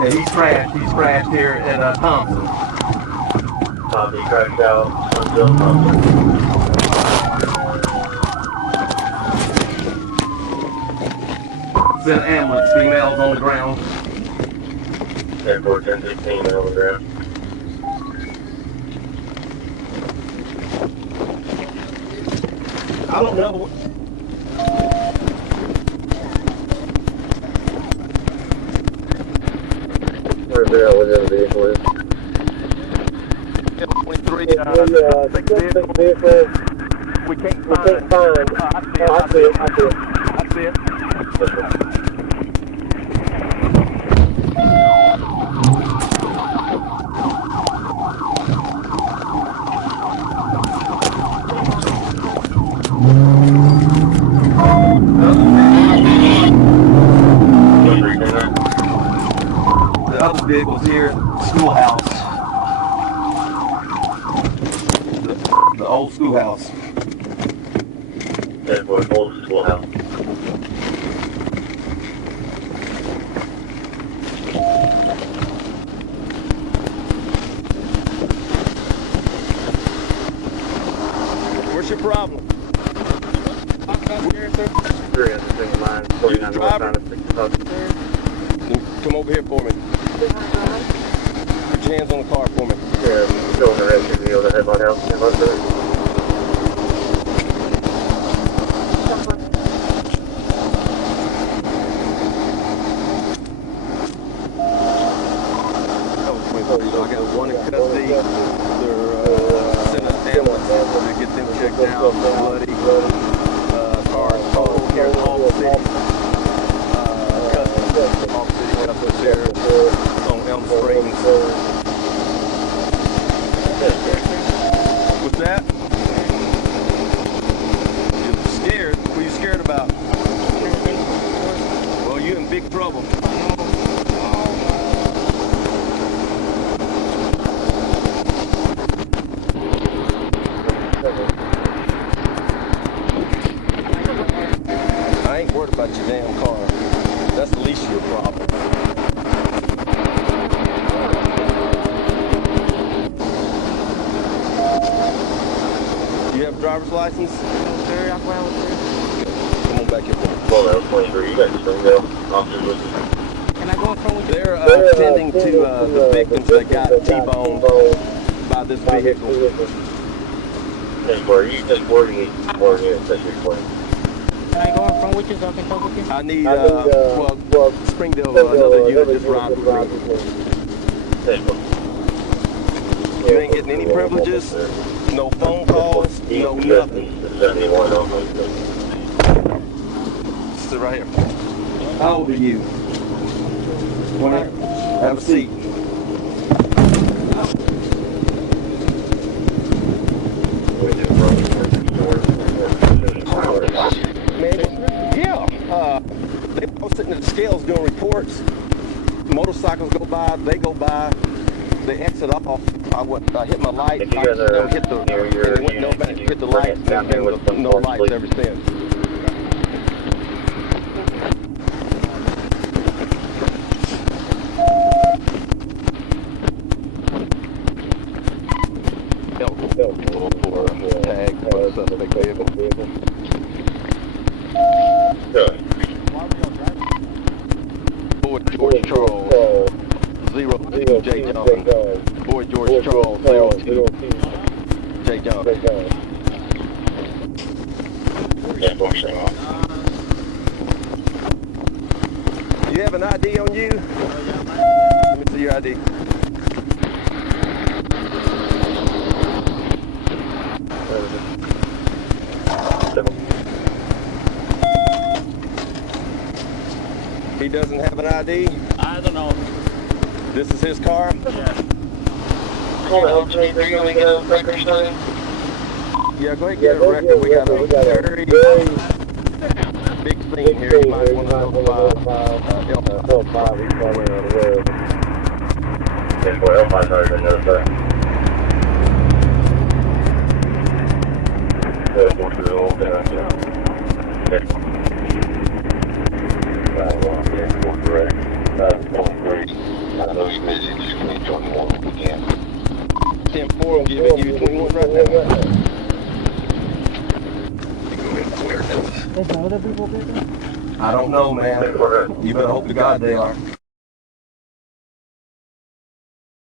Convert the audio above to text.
Yeah, he's crashed here at Thompson. He crashed out Huntsville, Thompson. Sent ambulance, females on the ground. Airport 1016 on the ground. I don't know. Where's the hell the vehicle is? 23, suspect vehicle. we can't find. I see it. I see it. The other vehicle's here, schoolhouse. The old schoolhouse. That's what old schoolhouse. What's your problem? Come over here for me. Put your hands on the car for me. Yeah, still in the rescue deal, the headlight house in Huntsville. I got one in custody. They're sending us ambulance to get them checked out. Bloody. Cars totaled here in Elm City. Custody. Elm City Custody Sheriff on Elm Springs. What's that? You're scared? What are you scared about? Well, you're in big trouble. I ain't worried about your damn car. That's the least of your problem. Do you have a driver's license? No, sir. I found it. Come on back here. Well, that was 23. You got your Springdale officers with you. Can I go in front with you? They're attending to the victims that got T-boned by this vehicle. Hey, Corey, you just boarding me more than that's your point. Can I go in front with you so I can talk with you? I need, well, Springdale, another unit just arrived with me. Hey, You ain't getting any privileges, no phone calls, no nothing. 71 on Sit right here. How old are you? Have a seat. Yeah. They all sitting at the scales doing reports. Motorcycles go by, they go by, they exit off. I hit my light, If you guys are hit the hit the lights, down there with no lights ever since. Tag for suspect vehicle. Good. Boy George Charles, 02 J. Johnson. Boy George Charles, 02 J. Johnson. You have an ID on you? Let me see your ID. He doesn't have an ID? I don't know. This is his car? Yeah. Yeah, go ahead and get a record. We got a very big scene here. You might want to notify Elm. Yes, well, Elm might not even notify. Go to the old correct. 10-4 will give it you 21 right now. There's no other people there? I don't know, man. You better hope to God they are.